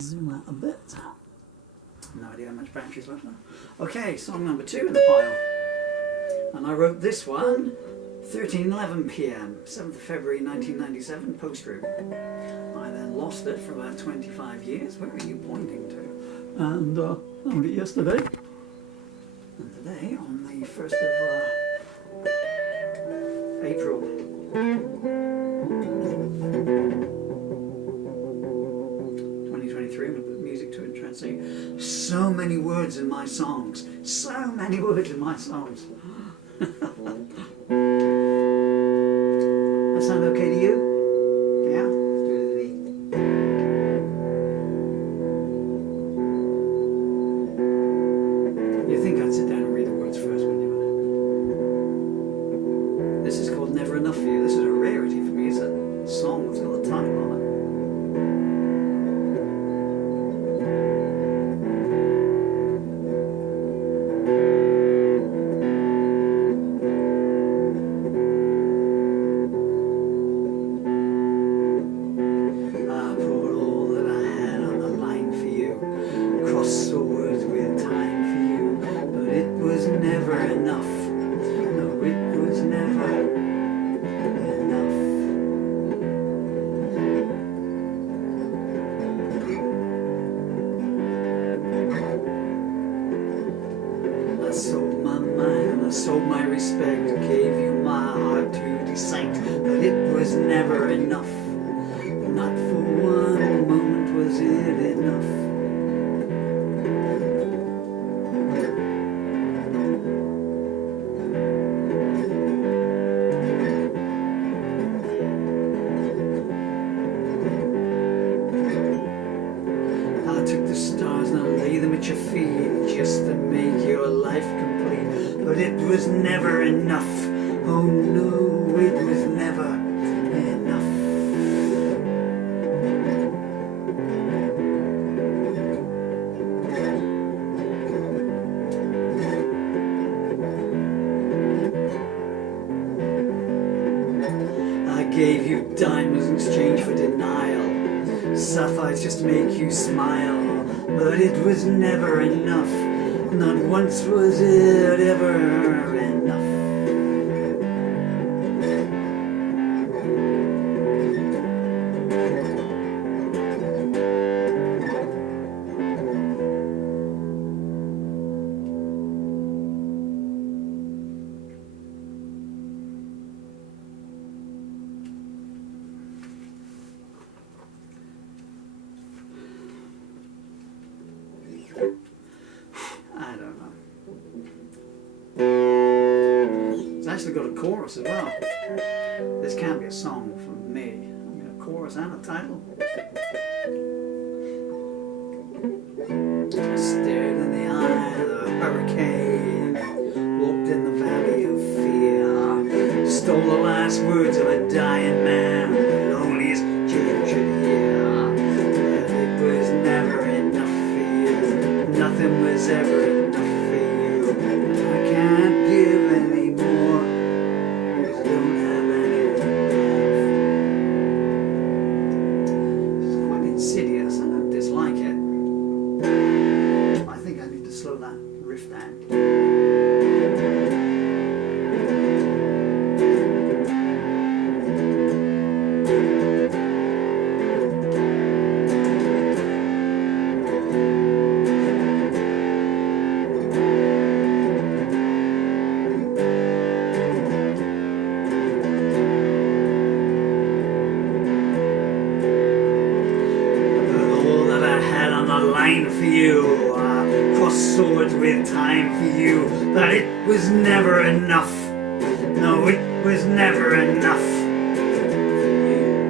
Zoom out a bit. No idea how much battery's left now. Okay, song number 2 in the pile. And I wrote this one 13:11 p.m. 7th of February 1997, postscript. I then lost it for about 25 years. Where are you pointing to? And found it yesterday. And today, on the 1st of April, 2023, I'm going to put music to it and try and sing. So many words in my songs. So many words in my songs. That sound okay to you? Yeah? Let's do it in E. You think I'd sit down and read the words first, wouldn't you? This is called Never Enough For You. This is a rarity for me. It's a song that's got the title on it. I sold my mind, I sold my respect, gave you my heart to decide, but it was never enough. Not for one moment was it enough. I took the stars and I lay them at your feet just to make your life complete, but it was never enough. Oh no, it was never enough. I gave you diamonds in exchange for denial, sapphires just to make you smile, but it was never enough. Not once was it ever enough. I don't know. It's actually got a chorus as well. This can't be a song from me. I mean, a chorus and a title. I stared in the eye of the hurricane, walked in the valley of fear, stole the last words of a dying man, the loneliest June should hear. But it was never enough for you. Nothing was ever enough for you. I can't give any more, 'cause I don't have any left. It's quite insidious. I don't dislike it. I think I need to slow that riff down. For you, crossed swords with time for you, but it was never enough. No, it was never enough for you.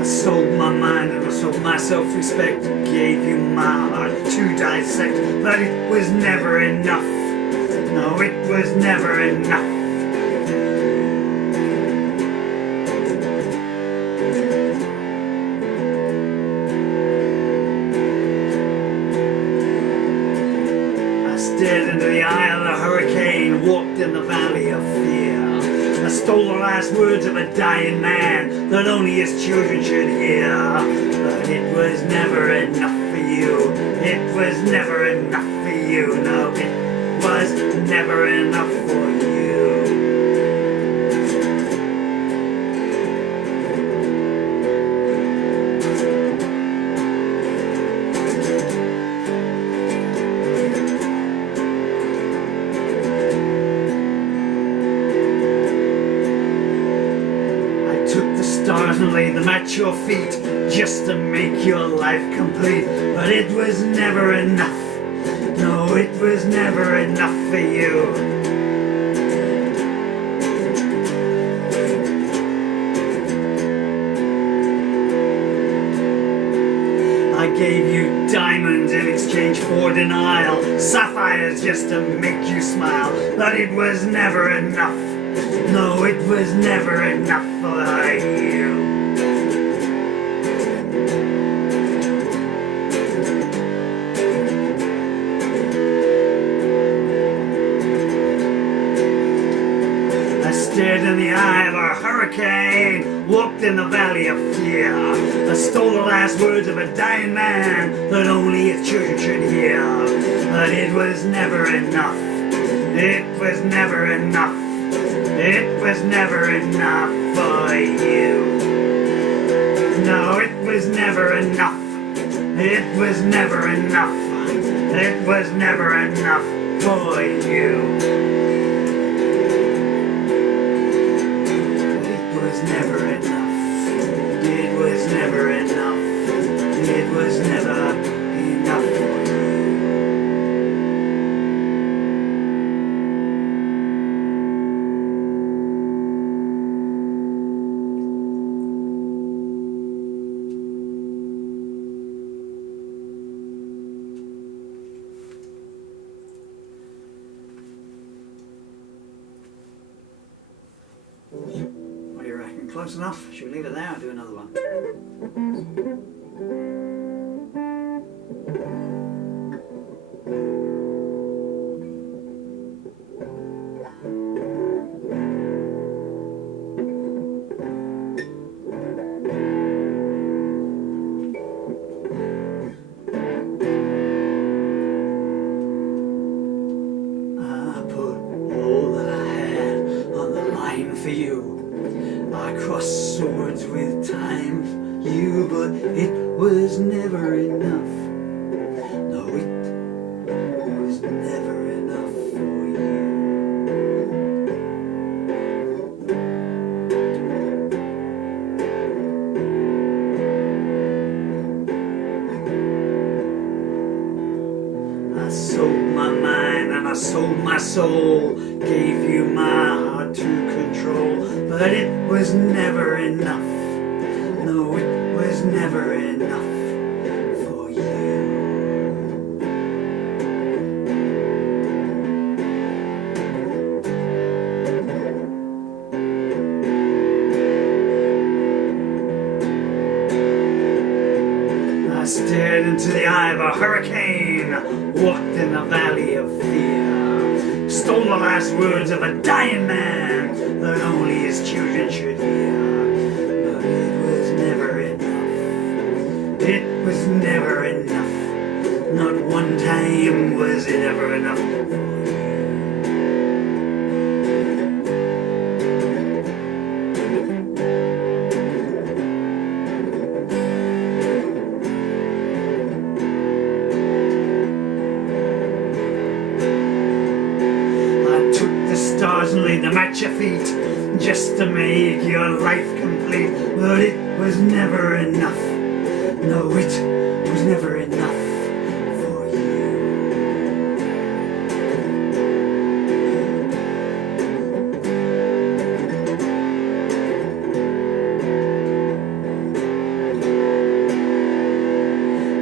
I sold my mind and I sold my self-respect, gave you my heart to dissect, but it was never enough. No, it was never enough. Stared into the eye of the hurricane, walked in the valley of fear. I stole the last words of a dying man that only his children should hear. But it was never enough for you. It was never enough for you. No, it was never enough for you. Stars and lay them at your feet just to make your life complete. But it was never enough. No, it was never enough for you. I gave you diamonds in exchange for denial, sapphires just to make you smile. But it was never enough. No, it was never enough for you. I stared in the eye of a hurricane, walked in the valley of fear. I stole the last words of a dying man that only his children should hear. But it was never enough. It was never enough. It was never enough for you. No, it was never enough. It was never enough. It was never enough for you. It was never enough. It was never enough. It was never enough for you. What do you reckon? Close enough? Should we leave it there or do another one? For you, I crossed swords with time, you, but it was never enough. No, it was never enough for you. I sold my mind and I sold my soul, gave you my heart to control, but it was never enough. No, it was never enough for you. I stared into the eye of a hurricane, walked in the valley of fear, stole the last words of a dying man that only his children should hear. But it was never enough. It was never enough. Not one time was it ever enough for you. Stars and laid them at your feet just to make your life complete, but it was never enough. No, it was never enough for you.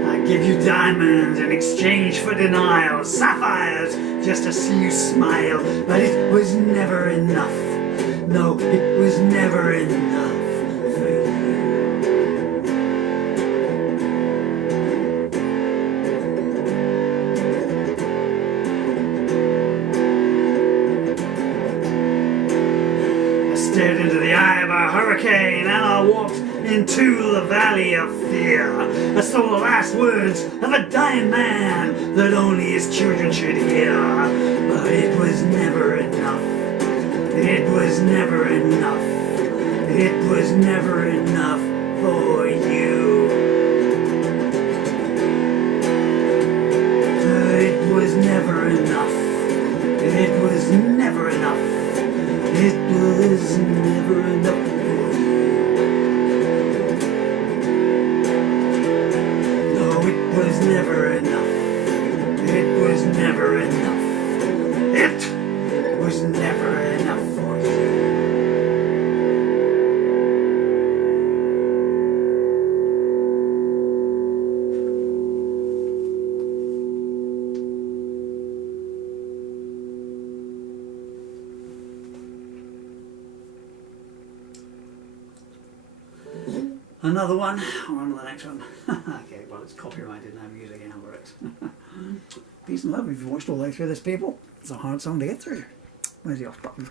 I give you diamonds in exchange for denial, sapphires just to see you smile, but it was never enough. No, it was never enough for you. stared into the eye of a hurricane, and I walked into the valley of fear. I stole the last words of a dying man that only his children should hear. But it was never enough. It was never enough. It was never enough for you. It was never enough. It was never enough. It was never enough for you. No, it was never enough. It was never enough. It was never enough for you. Another one, or on to the next one. Okay, well it's copyrighted now, music over it. Peace and love if you've watched all the way through this, people. It's a hard song to get through. Where's the off button?